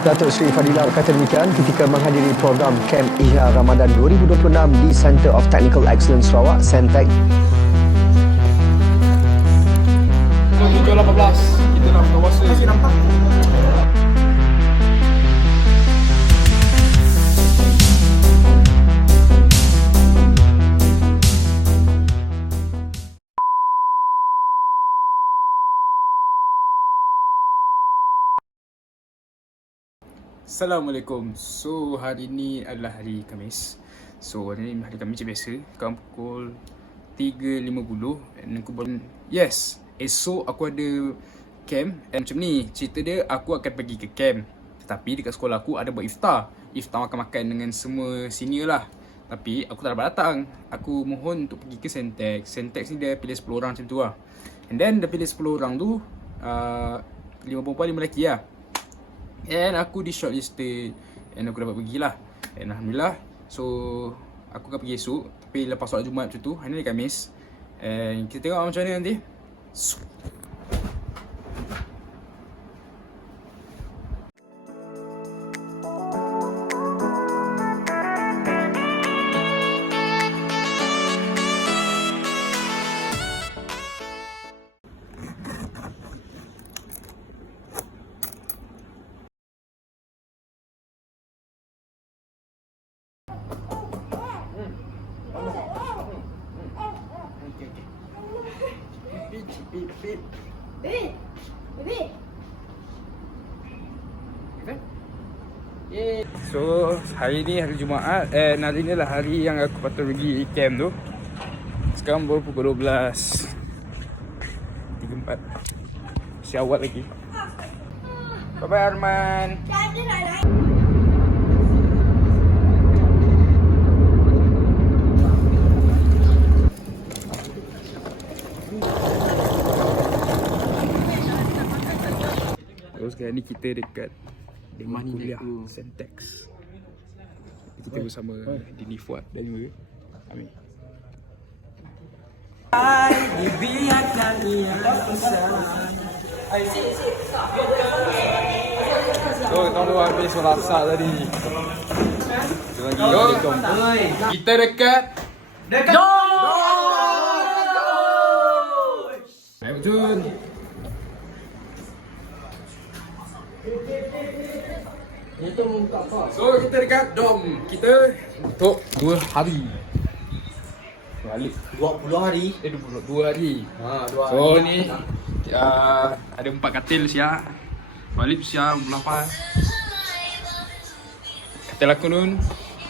Datuk Seri Fadilah berkata demikian ketika menghadiri program Kem Ihya Ramadan 2026 di Centre of Technical Excellence Sarawak, Centec. 7.18 kita dah buka puasa. Masih nampak? Assalamualaikum. So hari ni adalah hari Khamis. So hari ni hari Khamis macam biasa. Sekarang pukul 3.50 and aku baru esok aku ada camp. And macam ni cerita dia, aku akan pergi ke camp. Tetapi dekat sekolah aku ada buat iftar makan-makan dengan semua senior lah. Tapi aku tak dapat datang. Aku mohon untuk pergi ke Centec. Centec ni dia pilih 10 orang macam tu lah. And then dia pilih 10 orang tu 5 perempuan 5 lelaki lah. And aku di shortlisted and aku dapat pergilah. And Alhamdulillah. So aku akan pergi esok. Tapi lepas solat Jumaat macam tu. Hari ni Khamis. And kita tengok macam mana nanti. So hari ni hari Jumaat. Hari ni lah hari yang aku patut pergi camp tu. Sekarang baru pukul 12.34. Masih awal lagi. Bye bye Arman. Terus sekarang ni kita dekat Dewan Kuliah Centex. Kita bersama Dini Fuad dan juga Amin. Dibiarkan ia berkesan. So kita baru habis solat asar tadi. Kita dekat Ayo Jun. So kita dekat dom kita untuk 2 hari. Balik 20 hari. 22 hari. Ha, 2 hari. So ni ada 4 katil siap. Balik siap berapa? Katil aku nun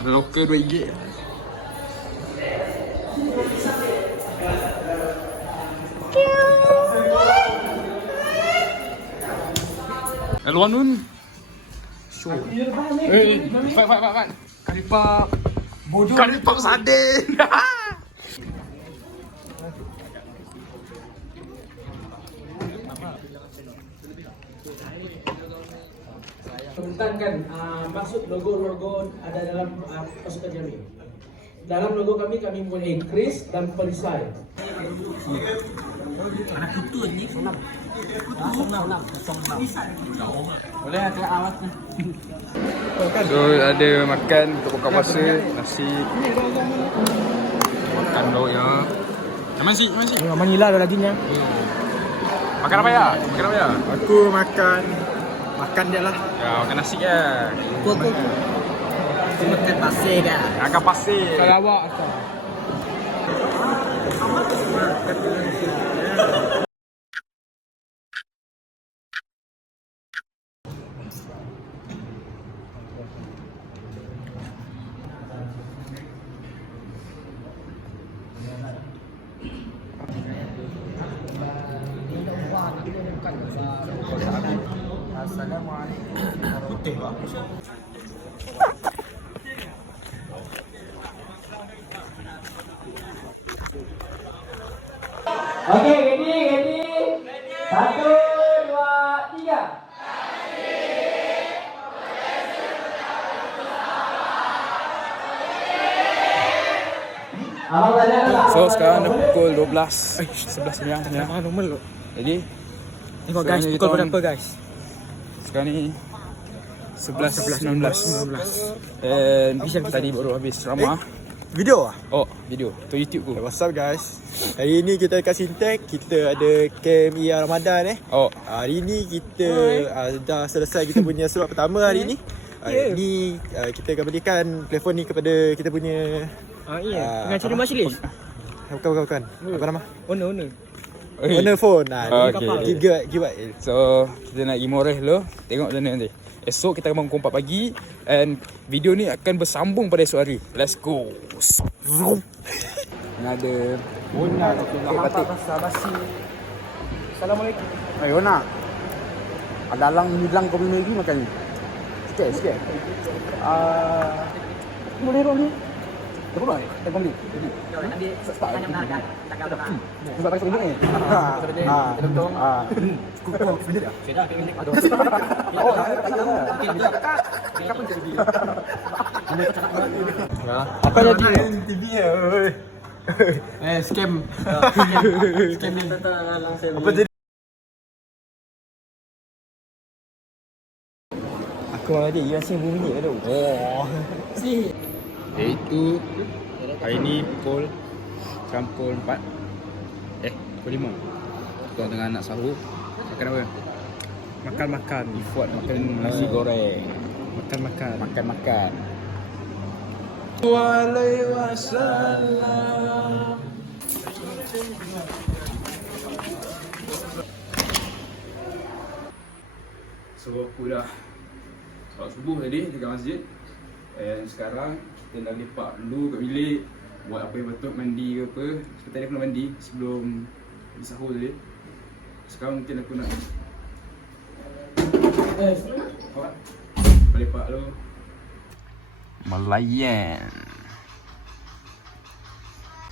ada loker RM2. Luan nun. Show. Fat. Kalipap. Bodoh. Kalipap sadin. Tentangkan maksud logo-logo ada dalam pasukan kami. Dalam logo kami mempunyai kris dan perisai. Ada kutu ni. Boleh ada alat ni. So ada makan untuk buka puasa, nasi. Makan lauk ya. Macam si. Manila ada lagi nya. Makan apa ya? Aku makan dia lah. Ya, makan nasi ya. Aku makan pasir dah. Makan pasir. Sarawak atau Putih lah. Okey, ready. 1, 2, 3. So sekarang dah pukul 12. 11 siang. Normal loh. Jadi Tengok guys, pukul berapa guys? sekarang ni 11, 19. And tadi baru habis ceramah. Video lah. Oh, video. Tu YouTube ku. What's up guys? Hari ni kita kat Sintek, kita ada camp Ia Ramadan Oh, Hari ni kita dah selesai kita punya slot pertama hari ni. Ni kita akan berikan telefon ni kepada kita punya Pengacara majlis. bukan. Apa nama? Owner. Owner phone. Okay. Give so kita nak pergi Moreh dulu. Tengok macam mana nanti. Esok kita akan bangun pukul 4 pagi. And video ni akan bersambung pada esok hari. Let's go. Ni ada Ona batik. Assalamualaikum. Ayo nak. Adalang hilang kau punya lagi makan ni. Sikit. Boleh roll ni. Tak boleh. Tak boleh. Nanti start tanya benar. Sebab pakai sebenarnya ni. Betul. Cukup sebenarnya dah. Sudah pilih ada. Oh, kapan jadi video? Apa jadi TV scam. Scam ni. Apa jadi? Aku ada USC bunyi ada. Oh. Iaitu hari ni pukul 4. Pukul 5. Kita tengah nak sahur. Makan apa? Makan. Ifuat makan nasi goreng. Makan. So aku dah solat subuh tadi dekat masjid. And sekarang kita dah lepak dulu kat bilik, buat apa yang betul, mandi ke apa. Seperti tadi aku nak mandi sebelum pergi sahur tadi. Sekarang mungkin aku nak lepak dulu. Melayan.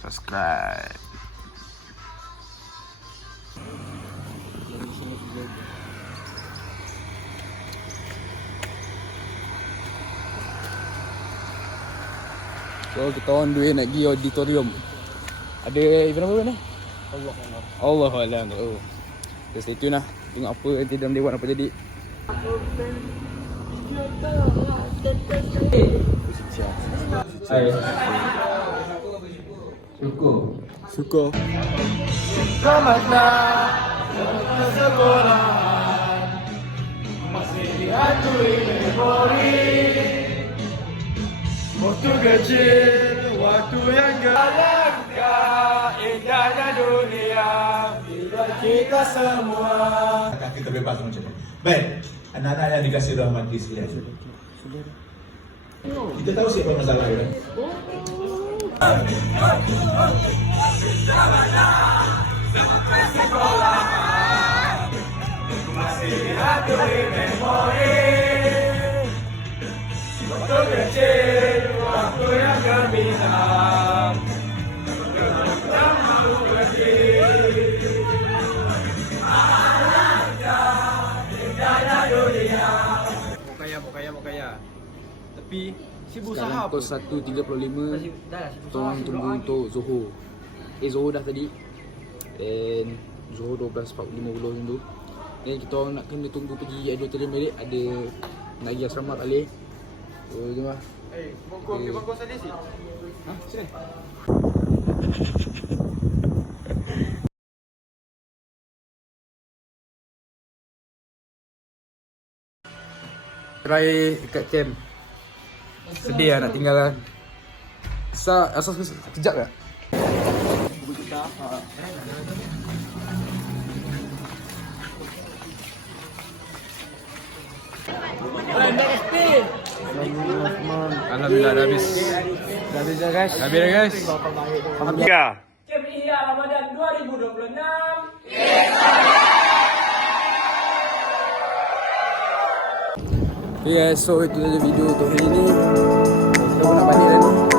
Subscribe. So kita on the way nak pergi auditorium. Ada event apa ni? Allah Alam. Oh. Kita stay tune lah. Tengok apa nanti dalam dewan apa jadi. Hai. Syukur. Waktu kecil, waktu yang gelap, indahnya dunia bila kita semua. Kita bebas macam ni. Baik, anak-anak yang dikasih rahmat sekalian. Kita tahu siapa masalah dia. Masih ada memori. Waktu kecil, waktu yang gemilang, tak mahu pergi. Indahnya dunia. Mokaya. Tapi sibuk Sekarang sahab. pukul 1.35. Tolong tunggu untuk Zohor. Zohor dah tadi. And Zohor 12.45 macam tu. Dan kita orang nak kena tunggu pergi auditorium balik. Ada nak pergi asrama tak boleh. So jom lah. Bongkok saja sih. Ha? Sini. Try dekat camp. Sedih lah nak tinggal kan. Asal kejap tak? Alhamdulillah dah habis. Dah habis dah guys. Habis dah guys. Alhamdulillah. Camp Ihya Ramadan 2026. Okay guys, so itu saja video untuk hari ni. Kita pun nak balik dah ni.